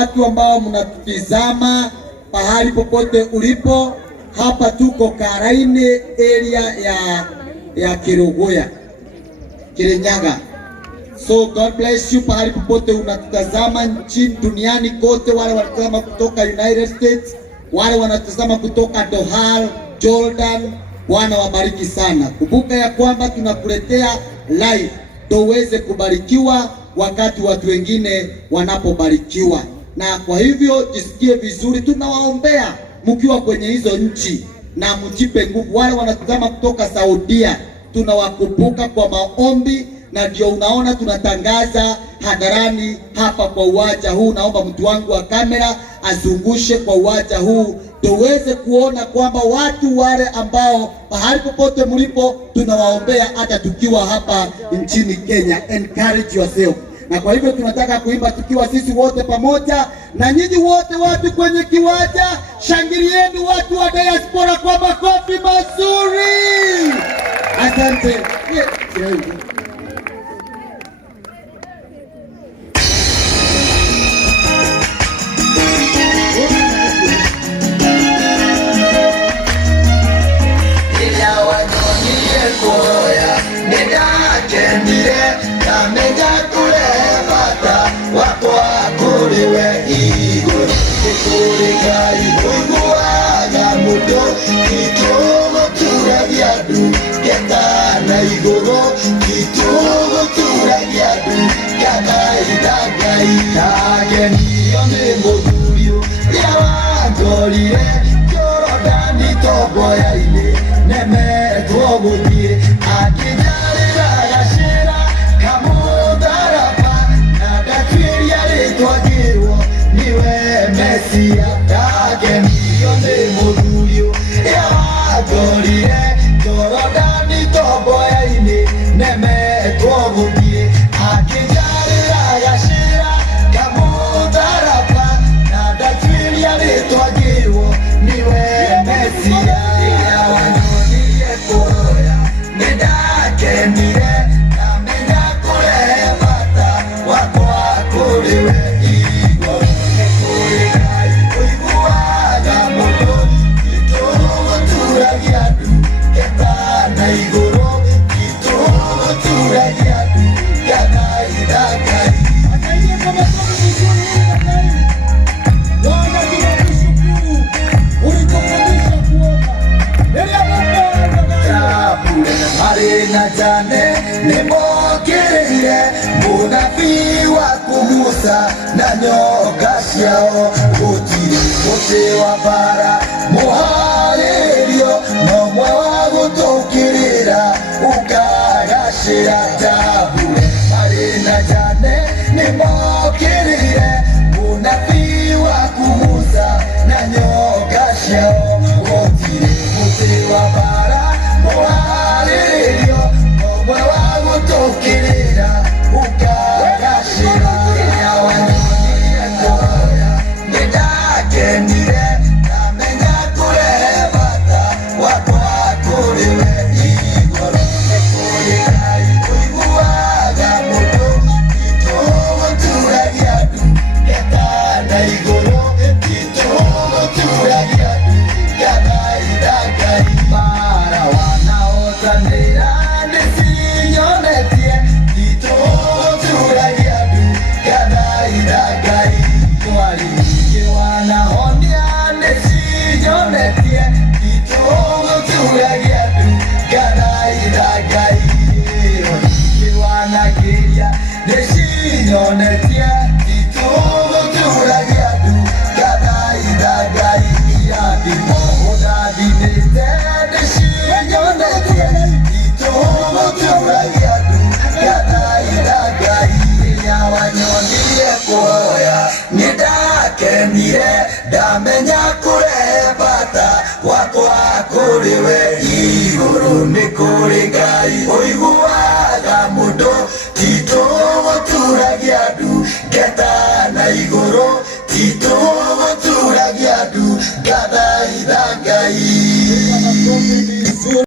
watu ambao mnatutizama pahali popote ulipo. Hapa tuko Karaine area ya Kiruguya, Kirinyaga. So God bless you pahali popote unatutazama nchini duniani kote, wale wanatazama kutoka United States, wale wanatazama kutoka Doha, Jordan. Bwana wabariki sana. Kumbuka ya kwamba tunakuletea live tuweze kubarikiwa wakati watu wengine wanapobarikiwa. Na kwa hivyo jisikie vizuri, tunawaombea mkiwa kwenye hizo nchi na mjipe nguvu. Wale wanatazama kutoka Saudia, tunawakumbuka kwa maombi, na ndio unaona tunatangaza hadharani hapa kwa uwanja huu. Naomba mtu wangu wa kamera azungushe kwa uwanja huu tuweze kuona kwamba watu wale ambao pahali popote mlipo tunawaombea hata tukiwa hapa nchini Kenya. Encourage yourself. Na kwa hivyo tunataka kuimba tukiwa sisi wote pamoja, na nyinyi wote watu kwenye kiwanja, shangilieni watu wa diaspora kwa makofi mazuri. Asante. na nyoka ciao gutiri muti wa bara muharirio no mwe wa gutukirira ukagacira tabu mari na jane ni mokirire munabii wa kumuza na nyoka ciao gutiri muti wa bara muharirio no mwe wa gutukirira ukagacira damenya kurebata wakwa kuriwe iguru ni kuri Ngai oigua